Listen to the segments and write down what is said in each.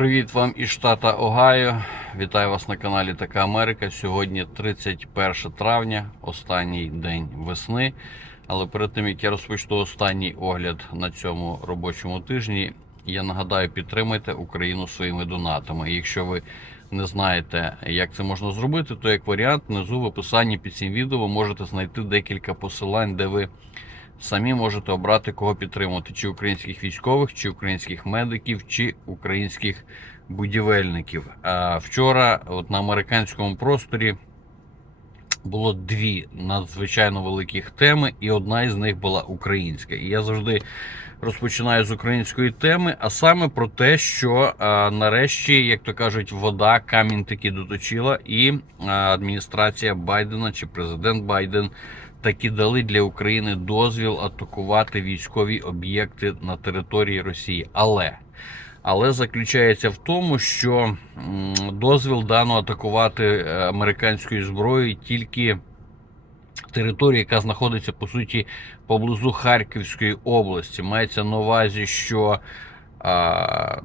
Привіт вам із штата Огайо. Вітаю вас на каналі Така Америка. Сьогодні 31 травня, останній день весни. Але перед тим як я розпочну останній огляд на цьому робочому тижні, я нагадаю, підтримайте Україну своїми донатами. Якщо ви не знаєте, як це можна зробити, то як варіант, внизу в описанні під цим відео можете знайти декілька посилань, де ви самі можете обрати кого підтримувати: чи українських військових, чи українських медиків, чи українських будівельників. А вчора, от на американському просторі, було дві надзвичайно великих теми, і одна із них була українська. І я завжди розпочинаю з української теми, а саме про те, що а, нарешті, як то кажуть, вода камінь таки доточила, і а, адміністрація Байдена чи президент Байден таки дали для України дозвіл атакувати військові об'єкти на території Росії. Але але заключається в тому, що дозвіл дано атакувати е, американською зброєю тільки територію, яка знаходиться по суті поблизу Харківської області. Мається на увазі, що а,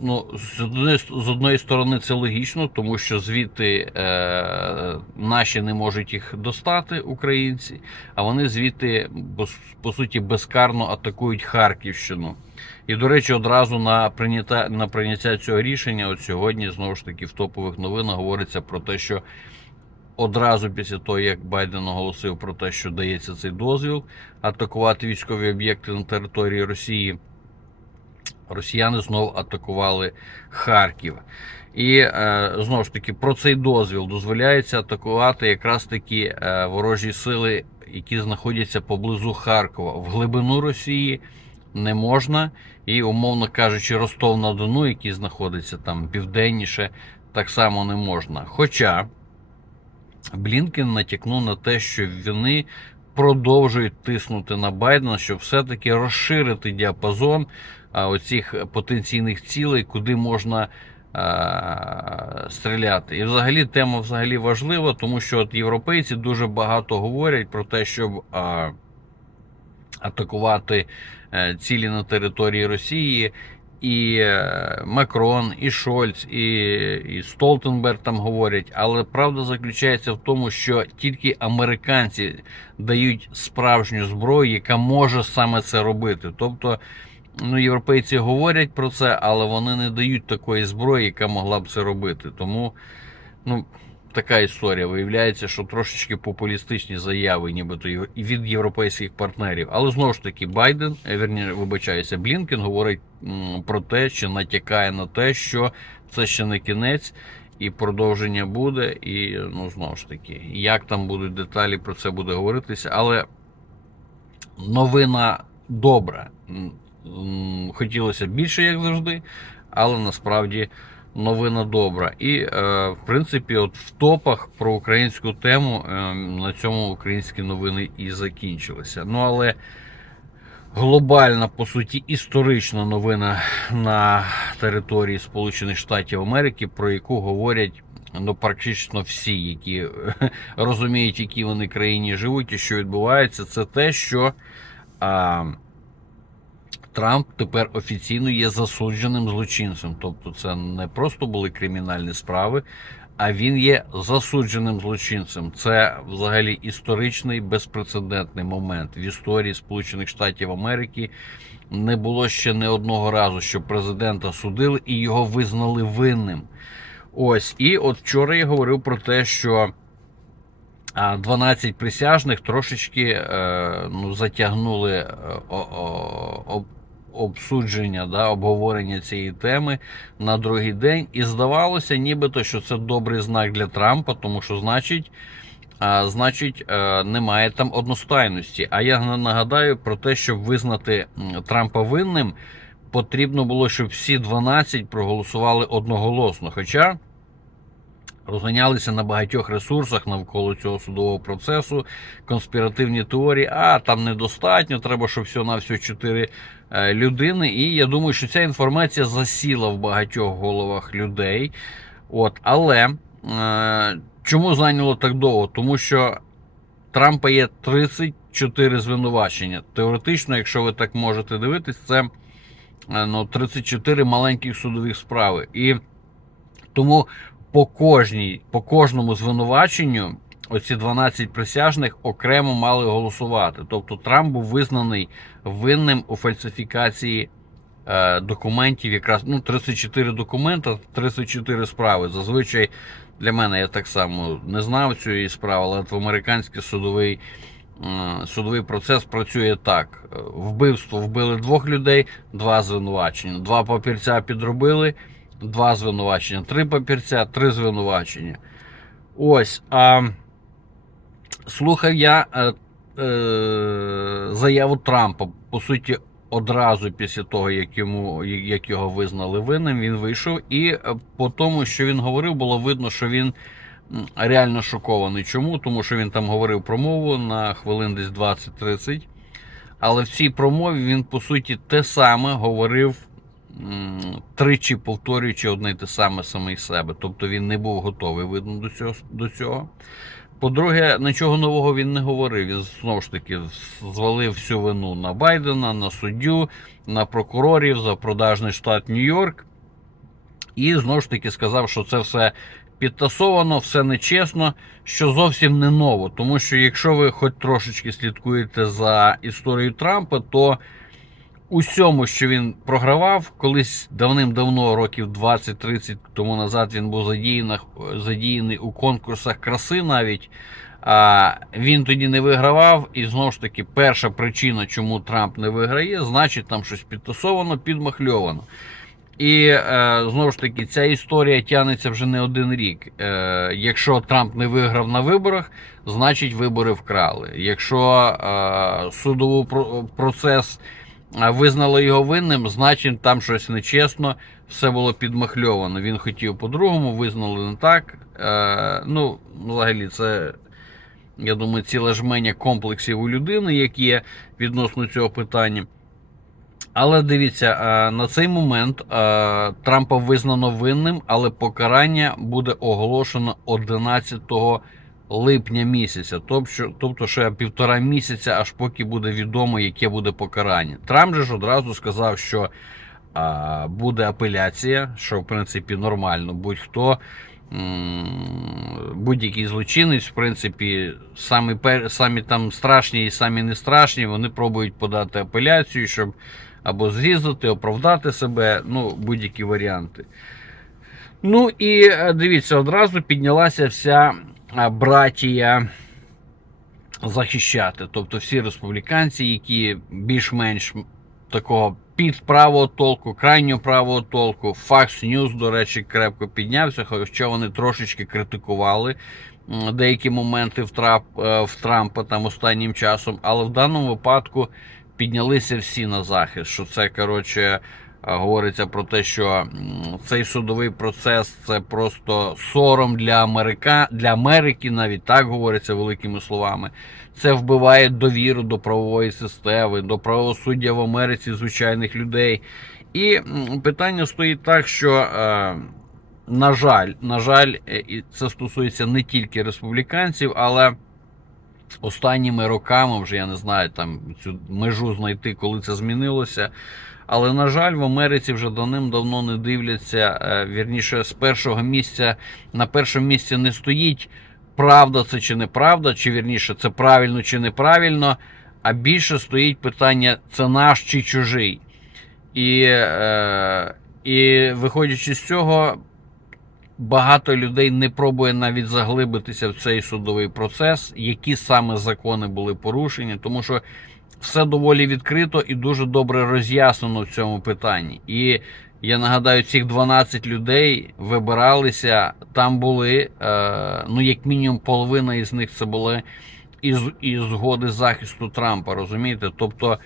ну, з однієї, з одної сторони це логічно, тому що звідти е, наші не можуть їх достати, українці, а вони звідти по, по суті безкарно атакують Харківщину. І, до речі, одразу на прийняття, на прийняття цього рішення, от сьогодні знову ж таки в топових новинах говориться про те, що одразу після того, як Байден оголосив про те, що дається цей дозвіл атакувати військові об'єкти на території Росії, росіяни знову атакували Харків. І е, знову ж таки про цей дозвіл дозволяється атакувати якраз такі е, ворожі сили, які знаходяться поблизу Харкова. В глибину Росії не можна, і, умовно кажучи, Ростов на Дону, який знаходиться там південніше, так само не можна. Хоча Блінкен натякнув на те, що вони продовжують тиснути на Байдена, щоб все-таки розширити діапазон оцих потенційних цілей, куди можна стріляти. І взагалі тема взагалі важлива, тому що от європейці дуже багато говорять про те, щоб а, атакувати е, цілі на території Росії. І е, Макрон, і Шольц, і, і Столтенберг там говорять. Але правда заключається в тому, що тільки американці дають справжню зброю, яка може саме це робити. Тобто, ну, європейці говорять про це, але вони не дають такої зброї, яка могла б це робити. Тому, ну. Така історія виявляється, що трошечки популістичні заяви, нібито від європейських партнерів. Але знову ж таки, Байден, е, верні, вибачаюся, Блінкен говорить про те, чи натякає на те, що це ще не кінець, і продовження буде. І ну знову ж таки, як там будуть деталі, про це буде говоритися. Але новина добра. Хотілося більше, як завжди, але насправді новина добра. І, е, в принципі, от в топах про українську тему е, на цьому українські новини і закінчилися. Ну, але глобальна, по суті, історична новина на території Сполучених Штатів Америки, про яку говорять. Ну, практично всі, які розуміють, в якій вони країні живуть і що відбувається, це те, що а, Трамп тепер офіційно є засудженим злочинцем. Тобто, це не просто були кримінальні справи, а він є засудженим злочинцем. Це взагалі історичний безпрецедентний момент в історії Сполучених Штатів Америки. Не було ще не одного разу, що президента судили і його визнали винним. Ось, і от вчора я говорив про те, що. а, 12 присяжних трошечки е, ну, затягнули е, обсудження, да, обговорення цієї теми на другий день. І здавалося, нібито, що це добрий знак для Трампа, тому що значить. А, значить, е, немає там одностайності. А я нагадаю про те, щоб визнати Трампа винним, потрібно було, щоб всі 12 проголосували одноголосно. Хоча розганялися на багатьох ресурсах навколо цього судового процесу, конспіративні теорії, а там недостатньо, треба, щоб всього на всього 4 людини. І я думаю, що ця інформація засіла в багатьох головах людей. От, але е, чому зайняло так довго? Тому що Трампа є 34 звинувачення. Теоретично, якщо ви так можете дивитись, це е, ну, 34 маленьких судових справи. І тому по кожній, по кожному звинуваченню оці 12 присяжних окремо мали голосувати. Тобто Трамп був визнаний винним у фальсифікації е, документів, якраз ну 34 документа, 34 справи. Зазвичай для мене я так само не знав цієї справи, але в американський судовий. е, Судовий процес працює так: вбивство вбили двох людей, два звинувачення, два папірця підробили, два звинувачення, три папірця, три звинувачення. Ось. А слухав я е, е, заяву Трампа. По суті, одразу після того, як йому як його визнали винним, він вийшов. І е, по тому, що він говорив, було видно, що він реально шокований. Чому? Тому що він там говорив промову на хвилин десь 20-30. Але в цій промові він, по суті, те саме говорив тричі повторюючи одне й те саме самий себе. Тобто він не був готовий видно до цього. До цього. По-друге, нічого нового він не говорив. Він знову ж таки звалив всю вину на Байдена, на суддю, на прокурорів за продажний штат Нью-Йорк. І знову ж таки сказав, що це все підтасовано, все нечесно, що зовсім не ново. Тому що якщо ви хоч трошечки слідкуєте за історією Трампа, то усьому, що він програвав, колись давним-давно, років 20-30 тому назад, він був задіяний, задіяний у конкурсах краси навіть. А він тоді не вигравав, і знову ж таки, перша причина, чому Трамп не виграє, значить там щось підтасовано, підмахльовано. І е, знову ж таки, ця історія тягнеться вже не один рік. Е, якщо Трамп не виграв на виборах, значить вибори вкрали. Якщо е, судовий процес визнали його винним, значить там щось нечесно, все було підмахльовано. Він хотів по-другому, визнали не так. Е, ну, взагалі, це. Я думаю, ціле жменя комплексів у людини, які є відносно цього питання. Але дивіться, на цей момент Трампа визнано винним, але покарання буде оголошено 11 липня місяця. Тобто, ще півтора місяця, аж поки буде відомо, яке буде покарання. Трамп же ж одразу сказав, що буде апеляція, що в принципі нормально. Будь-хто будь-який злочинець, в принципі, самі самі там страшні і самі не страшні, вони пробують подати апеляцію, щоб або зрізати, оправдати себе, ну, будь-які варіанти. Ну і е, дивіться, одразу піднялася вся братія захищати. Тобто всі республіканці, які більш-менш такого під правого толку, крайнього правого толку, Fox News, до речі, крепко піднявся, хоча вони трошечки критикували деякі моменти в, Трамп, е, в Трампа там останнім часом, але в даному випадку піднялися всі на захист. Що це коротше говориться про те, що цей судовий процес це просто сором для Америка, для Америки, навіть так говориться великими словами. Це вбиває довіру до правової системи, до правосуддя в Америці звичайних людей. І питання стоїть так, що. Е, на жаль, на жаль, е, це стосується не тільки республіканців, але останніми роками, вже я не знаю там цю межу знайти, коли це змінилося. Але, на жаль, в Америці вже давним-давно не дивляться. Е, вірніше, з першого місця на першому місці не стоїть правда це чи неправда, чи вірніше, це правильно чи неправильно. А більше стоїть питання: це наш чи чужий. І, е, І виходячи з цього, багато людей не пробує навіть заглибитися в цей судовий процес, які саме закони були порушені, тому що все доволі відкрито і дуже добре роз'яснено в цьому питанні. І я нагадаю, цих 12 людей вибиралися, там були, е, ну, як мінімум, половина із них це були із, із згоди захисту Трампа, розумієте? Тобто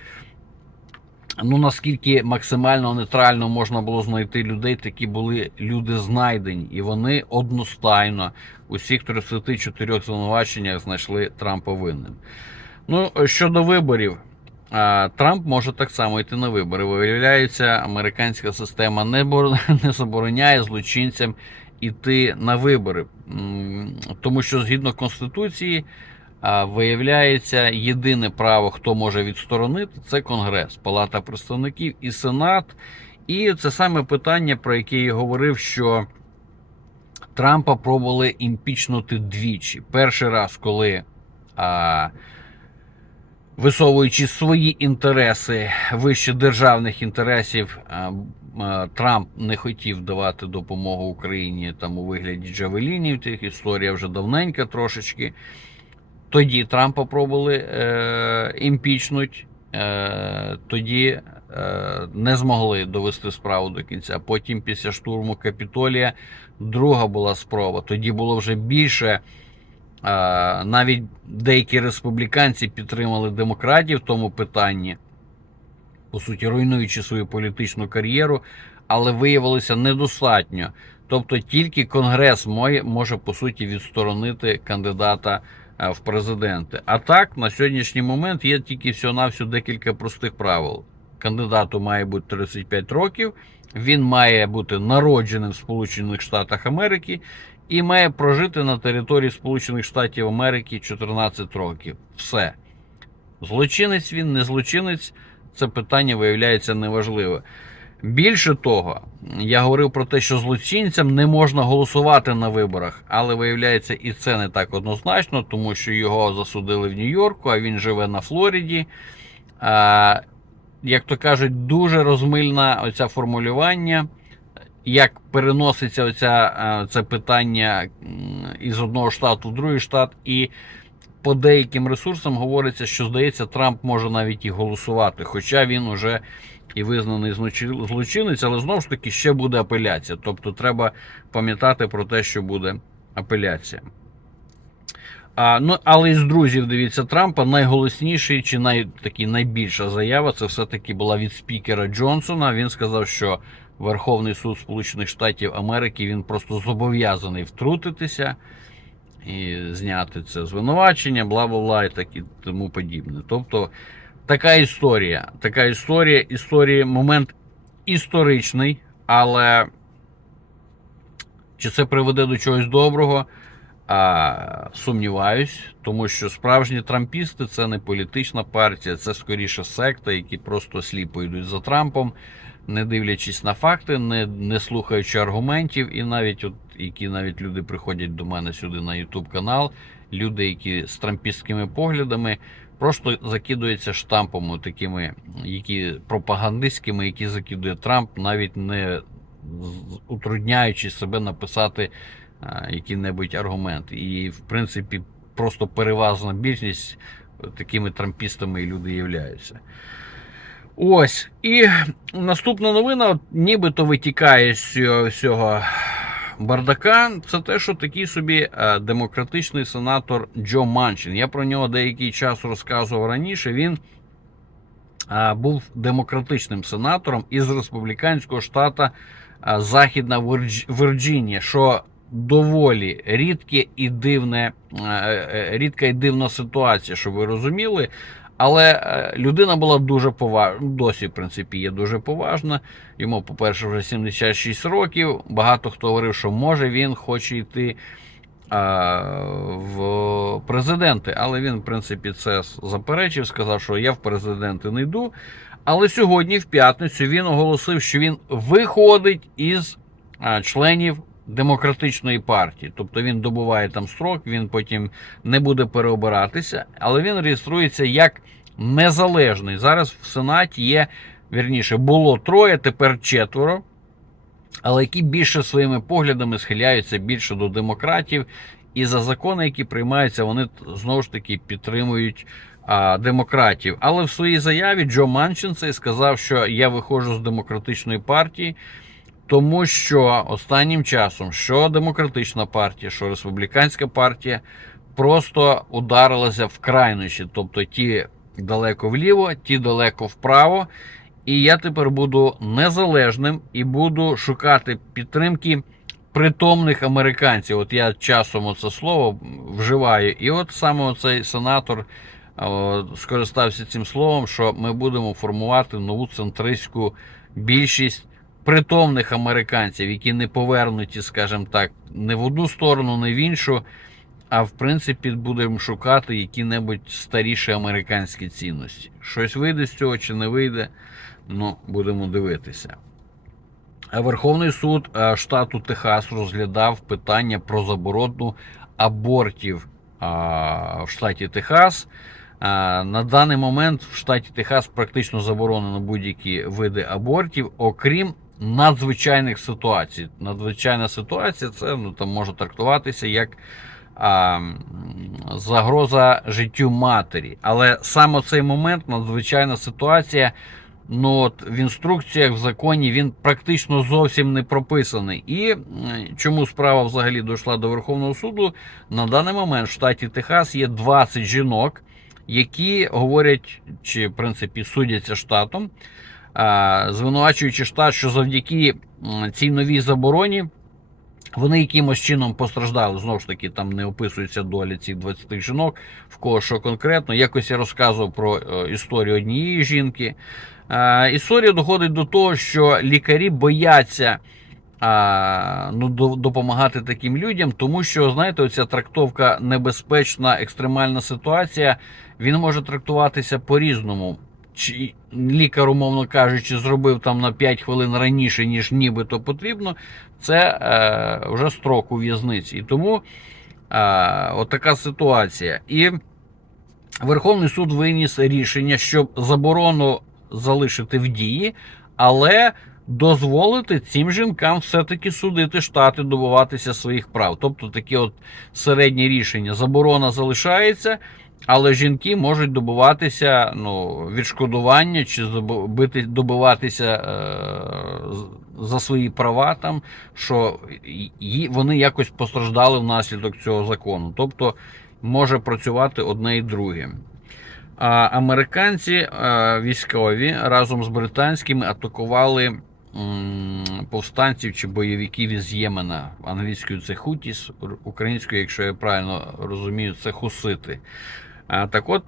ну наскільки максимально нейтрально можна було знайти людей, такі були люди знайдені, і вони одностайно у всіх 34 звинуваченнях знайшли Трампа винним. Ну, щодо виборів, Трамп може так само йти на вибори. Виявляється, американська система не не забороняє злочинцям іти на вибори, тому що згідно конституції. Виявляється, єдине право, хто може відсторонити, це Конгрес, Палата представників і Сенат. І це саме питання, про яке я говорив, що Трампа пробували імпічнути двічі. Перший раз, коли висовуючи свої інтереси вище державних інтересів, Трамп не хотів давати допомогу Україні там у вигляді Джавелінів. Тих історія вже давненька трошечки. Тоді Трампа пробували е, імпічнуть, е, тоді е, не змогли довести справу до кінця. Потім, після штурму Капітолія, друга була спроба. Тоді було вже більше. Навіть деякі республіканці підтримали демократів в тому питанні, по суті, руйнуючи свою політичну кар'єру, але виявилося недостатньо. Тобто тільки Конгрес може, може по суті відсторонити кандидата е, в президенти. А так, на сьогоднішній момент є тільки всього-навсього декілька простих правил. Кандидату має бути 35 років, він має бути народженим в Сполучених Штатах Америки і має прожити на території Сполучених Штатів Америки 14 років. Все. Злочинець він, не злочинець, це питання виявляється неважливе. Більше того, я говорив про те, що злочинцям не можна голосувати на виборах, але виявляється, і це не так однозначно, тому що його засудили в Нью-Йорку, а він живе на Флориді. Як то кажуть, дуже розмильне оця формулювання, як переноситься оця, е, це питання із одного штату в другий штат, і по деяким ресурсам говориться, що здається, Трамп може навіть і голосувати, хоча він уже і визнаний злочинець, але знову ж таки ще буде апеляція. Тобто треба пам'ятати про те, що буде апеляція. А, ну, але із друзів, дивіться, Трампа найголосніший чи най, такий, найбільша заява це все-таки була від спікера Джонсона. Він сказав, що Верховний суд Сполучених Штатів Америки він просто зобов'язаний втрутитися і зняти це звинувачення, бла бла бла і так і тому подібне. Тобто така історія. Така історія, історія, момент історичний, але чи це приведе до чогось доброго? А, сумніваюсь, тому що справжні трампісти це не політична партія, це скоріше секта, які просто сліпо йдуть за Трампом, не дивлячись на факти, не, не слухаючи аргументів, і навіть от які навіть люди приходять до мене сюди на YouTube канал, люди, які з трампістськими поглядами, просто закидуються штампами такими, які пропагандистськими, які закидує Трамп, навіть не утрудняючи себе написати які-небудь аргументи. І, в принципі, просто переважна більшість такими трампістами і люди являються. Ось. І наступна новина, нібито витікає з цього- бардака. Це те, що такий собі е, демократичний сенатор Джо Манчин. Я про нього деякий час розказував раніше. Він був демократичним сенатором із республіканського штата Західна Вирдж- Вірджинія, що доволі рідке і дивне, е, е, рідка і дивна ситуація, щоб ви розуміли. Але е, людина була дуже поважна, досі, в принципі, є дуже поважна. Йому, по-перше, вже 76 років. Багато хто говорив, що може він хоче йти а, в президенти. Але він, в принципі, це заперечив, сказав, що я в президенти не йду. Але сьогодні, в п'ятницю, він оголосив, що він виходить із а, членів демократичної партії. Тобто він добуває там строк, він потім не буде переобиратися, але він реєструється як незалежний. Зараз в Сенаті є, вірніше, було троє, тепер четверо. Але які більше своїми поглядами схиляються більше до демократів, і за закони, які приймаються, вони знову ж таки підтримують а, демократів. Але в своїй заяві Джо Манчин цей сказав, що я виходжу з демократичної партії, тому що останнім часом що демократична партія, що республіканська партія просто ударилася в крайнощі, тобто ті далеко вліво, ті далеко вправо. І я тепер буду незалежним і буду шукати підтримки притомних американців. От я часом оце слово вживаю. І от саме цей сенатор о, скористався цим словом, що ми будемо формувати нову центристську більшість притомних американців, які не повернуті, скажімо так, не в одну сторону, не в іншу. а в принципі будемо шукати які-небудь старіші американські цінності. Щось вийде з цього чи не вийде, ну, будемо дивитися. Верховний суд штату Техас розглядав питання про заборону абортів в штаті Техас. На даний момент в штаті Техас практично заборонено будь-які види абортів, окрім надзвичайних ситуацій. Надзвичайна ситуація це ну, там може трактуватися як а, загроза життю матері. Але саме цей момент, надзвичайна ситуація, ну от в інструкціях в законі він практично зовсім не прописаний. І чому справа взагалі дійшла до Верховного суду? На даний момент в штаті Техас є 20 жінок, які говорять, чи в принципі судяться штатом, звинувачуючи штат, що завдяки цій новій забороні. Вони якимось чином постраждали. Знову ж таки, там не описується доля цих 20 жінок, в кого що конкретно. Якось я розказував про е, історію однієї жінки. Е, Історія доходить до того, що лікарі бояться ну, до- допомагати таким людям, тому що, знаєте, оця трактовка небезпечна, екстремальна ситуація, він може трактуватися по-різному. Чи лікар, умовно кажучи, зробив там на 5 хвилин раніше, ніж нібито потрібно, це е, вже строк у в'язниці. І тому е, отака ситуація. І Верховний суд виніс рішення, щоб заборону залишити в дії, але дозволити цим жінкам все-таки судити штати, добуватися своїх прав. Тобто таке от середнє рішення. Заборона залишається. Але жінки можуть добуватися ну, відшкодування чи добиватися е, за свої права, там, що вони якось постраждали внаслідок цього закону. Тобто може працювати одне і друге. А американці е, військові разом з британськими атакували повстанців чи бойовиків із Ємена. Англійською це хутіс, українською, якщо я правильно розумію, це хусити. Так от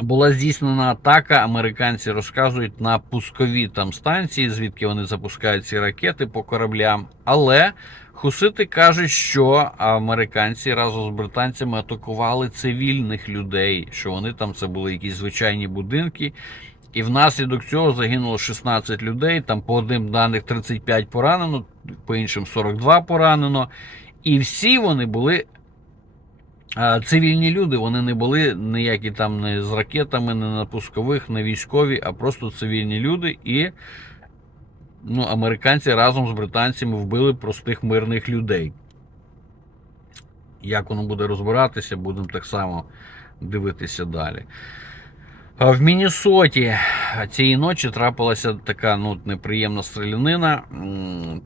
була здійснена атака, американці розказують на пускові там станції, звідки вони запускають ці ракети по кораблям. Але хусити кажуть, що американці разом з британцями атакували цивільних людей, що вони там це були якісь звичайні будинки. І внаслідок цього загинуло 16 людей. Там по одним даних 35 поранено, по іншим 42 поранено. І всі вони були цивільні люди, вони не були ніякі там не з ракетами, не на пускових, не військові, а просто цивільні люди. І ну, американці разом з британцями вбили простих мирних людей. Як воно буде розбиратися, будемо так само дивитися далі. В Міннесоті цієї ночі трапилася така ну, неприємна стрілянина.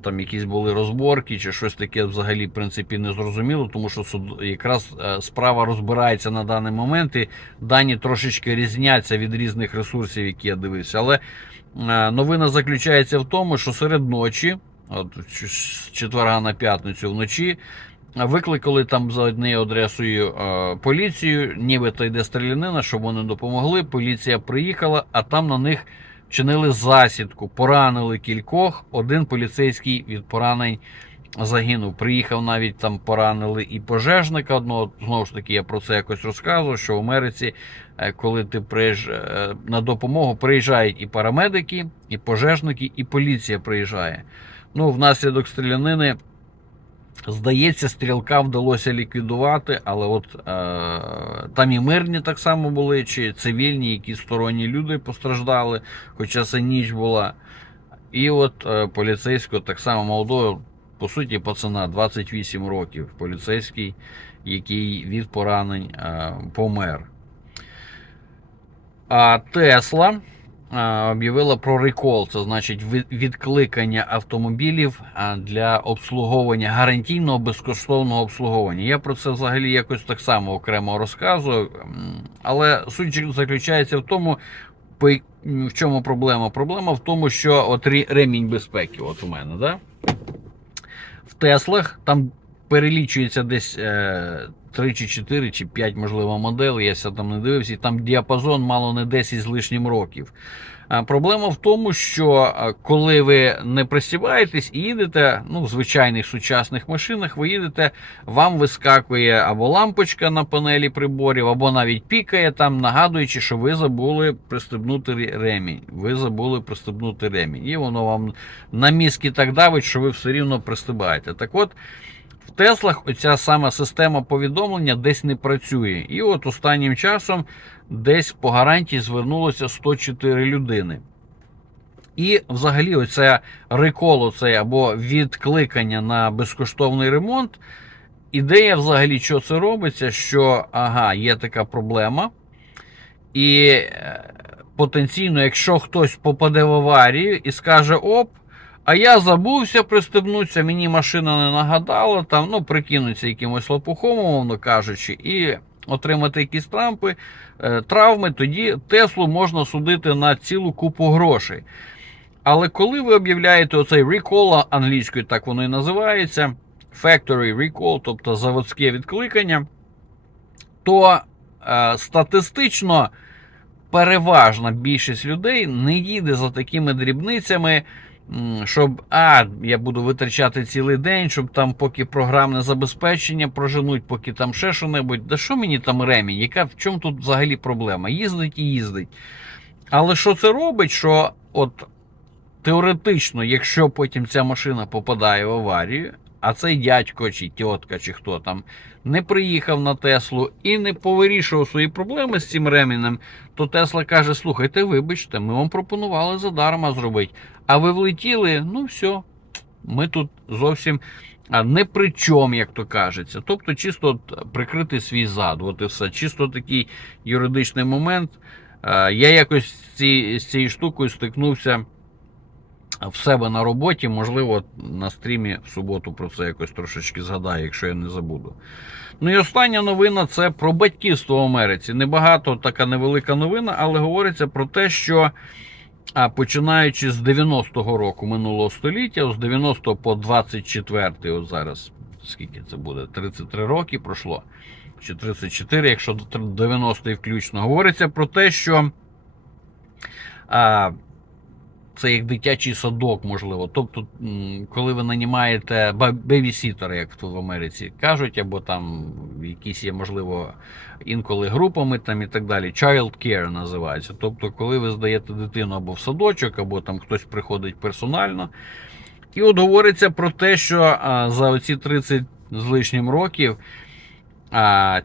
Там якісь були розборки чи щось таке взагалі в принципі не зрозуміло, тому що суд якраз е, справа розбирається на даний момент, і дані трошечки різняться від різних ресурсів, які я дивився. Але е, новина заключається в тому, що серед ночі, от з четверга на п'ятницю вночі, Викликали там за однією адресою е, поліцію, нібито йде стрілянина, щоб вони допомогли. Поліція приїхала, а там на них вчинили засідку, поранили кількох. Один поліцейський від поранень загинув. Приїхав навіть там поранили і пожежника одного. Знову ж таки, я про це якось розказував, що в Америці, е, коли ти приїж... е, на допомогу приїжджають і парамедики, і пожежники, і поліція приїжджає. Ну, внаслідок стрілянини. Здається, стрілка вдалося ліквідувати, але от е, там і мирні так само були, чи цивільні, які сторонні люди постраждали, хоча це ніч була. І от е, поліцейського так само молодого, по суті, пацана 28 років. Поліцейський, який від поранень е, помер. А Тесла об'явила про рекол, це значить відкликання автомобілів для обслуговування гарантійного безкоштовного обслуговування. Я про це взагалі якось так само окремо розказую, але суть заключається в тому, в чому проблема. Проблема в тому, що от ремінь безпеки, от у мене, да? в Теслах там перелічується десь е, 3 чи 4 чи 5, можливо, моделей. Я там не дивився, і там діапазон мало не 10 з лишнім років. Проблема в тому, що коли ви не пристібаєтесь і їдете ну, в звичайних сучасних машинах, ви їдете, вам вискакує або лампочка на панелі приборів, або навіть пікає там, нагадуючи, що ви забули пристебнути ремінь. Ви забули пристебнути ремінь. І воно вам на мізки так давить, що ви все рівно пристибаєте. Так от. Теслах оця сама система повідомлення десь не працює. І от останнім часом десь по гарантії звернулося 104 людини. І взагалі, оце рекол, оцей або відкликання на безкоштовний ремонт. Ідея взагалі, що це робиться, що ага, є така проблема. І е, потенційно, якщо хтось попаде в аварію і скаже оп, а я забувся пристебнутися, мені машина не нагадала, там, ну, прикинуться якимось лопухом, умовно кажучи, і отримати якісь трампи, е, травми, тоді Теслу можна судити на цілу купу грошей. Але коли ви об'являєте оцей recall, англійською так воно і називається, factory recall, тобто заводське відкликання, то е, статистично переважна більшість людей не їде за такими дрібницями, щоб а, я буду витрачати цілий день, щоб там поки програмне забезпечення проженуть, поки там ще що-небудь. Да що мені там ремінь? Яка в чому тут взагалі проблема? Їздить і їздить. Але що це робить? Що от теоретично, якщо потім ця машина попадає в аварію, а цей дядько чи тітка, чи хто там не приїхав на Теслу і не повирішував свої проблеми з цим ремінем, то Тесла каже: слухайте, вибачте, ми вам пропонували задарма зробити. А ви влетіли, ну все, ми тут зовсім не при чому, як то кажеться. Тобто, чисто от прикрити свій зад. От і все. Чисто такий юридичний момент. Я якось з цією штукою стикнувся в себе на роботі. Можливо, на стрімі в суботу про це якось трошечки згадаю, якщо я не забуду. Ну і остання новина це про батьківство в Америці. Небагато така невелика новина, але говориться про те, що а, починаючи з 90-го року минулого століття, з 90 по 24, от зараз скільки це буде? 33 роки пройшло. Чи 34, якщо до 90 включно, говориться про те, що а, це як дитячий садок, можливо. Тобто, коли ви нанімаєте бебісітера, як в Америці кажуть, або там якісь є, можливо, інколи групами там і так далі. Child care називається. Тобто, коли ви здаєте дитину або в садочок, або там хтось приходить персонально. І от говориться про те, що за оці 30 з лишнім років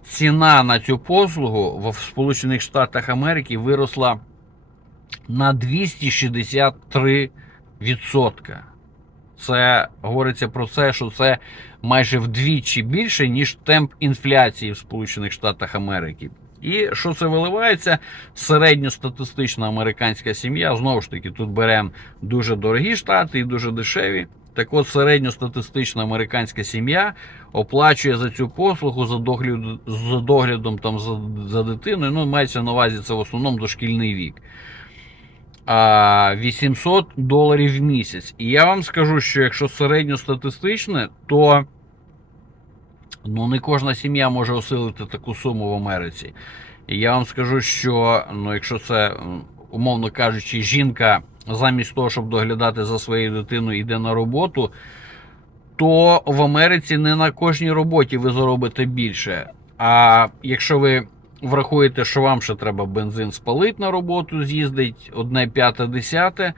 ціна на цю послугу в Сполучених Штатах Америки виросла на 263 Це говориться про це, що це майже вдвічі більше, ніж темп інфляції в Сполучених Штатах Америки. І що це виливається? Середньостатистична американська сім'я. Знову ж таки, тут беремо дуже дорогі штати і дуже дешеві. Так от, середньостатистична американська сім'я оплачує за цю послугу за догляд, за доглядом там, за, за дитиною. Ну, мається на увазі це в основному дошкільний вік. А, 800 доларів в місяць. І я вам скажу, що якщо середньостатистичне, то ну, не кожна сім'я може осилити таку суму в Америці. І я вам скажу, що ну, якщо це, умовно кажучи, жінка замість того, щоб доглядати за своєю дитиною, йде на роботу, то в Америці не на кожній роботі ви заробите більше. А якщо ви врахуєте, що вам ще треба бензин спалити на роботу, з'їздить одне п'яте десяте,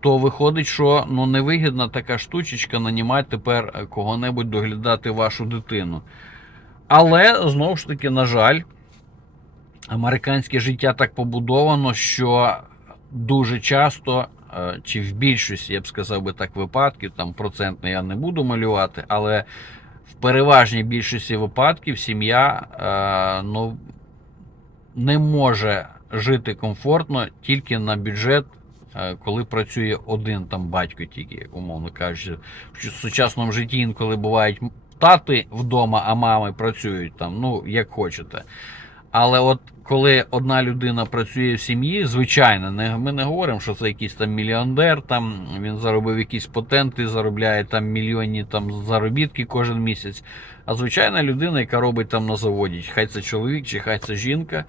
то виходить, що ну, невигідна така штучечка нанімати тепер е, кого-небудь доглядати вашу дитину. Але знову ж таки, на жаль, американське життя так побудовано, що дуже часто, е, чи в більшості, я б сказав би так, випадків, там процентно я не буду малювати, але в переважній більшості випадків сім'я е, ну, не може жити комфортно тільки на бюджет, е, коли працює один там батько, тільки, умовно кажучи, в сучасному житті інколи бувають тати вдома, а мами працюють там, ну як хочете. Але от коли одна людина працює в сім'ї, звичайно, не, ми не говоримо, що це якийсь там мільйондер, там він заробив якісь патенти, заробляє там мільйонні там заробітки кожен місяць. А звичайна людина, яка робить там на заводі, хай це чоловік, чи хай це жінка.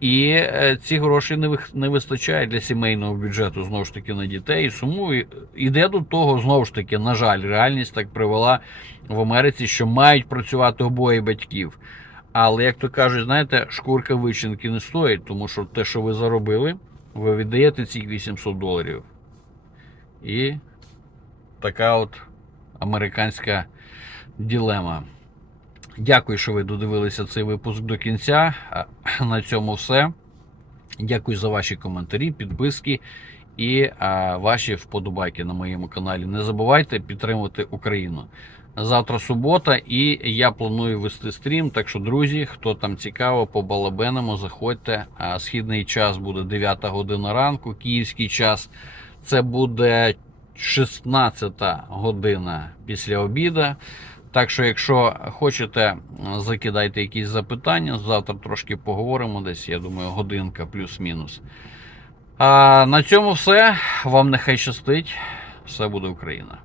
І е, ці гроші не, не вистачає для сімейного бюджету знову ж таки на дітей. І суму іде до того, знову ж таки, на жаль, реальність так привела в Америці, що мають працювати обоє батьків. Але, як то кажуть, знаєте, шкурка вичинки не стоїть, тому що те, що ви заробили, ви віддаєте ці 800 доларів. І така от американська ділема. Дякую, що ви додивилися цей випуск до кінця. На цьому все. Дякую за ваші коментарі, підписки і ваші вподобайки на моєму каналі. Не забувайте підтримувати Україну. Завтра субота, і я планую вести стрім. Так що, друзі, хто там цікаво, по балабеному, заходьте. Східний час буде 9 година ранку, київський час. Це буде 16 година після обіда. Так що, якщо хочете, закидайте якісь запитання. Завтра трошки поговоримо десь, я думаю, годинка плюс-мінус. А на цьому все. Вам нехай щастить. Все буде Україна.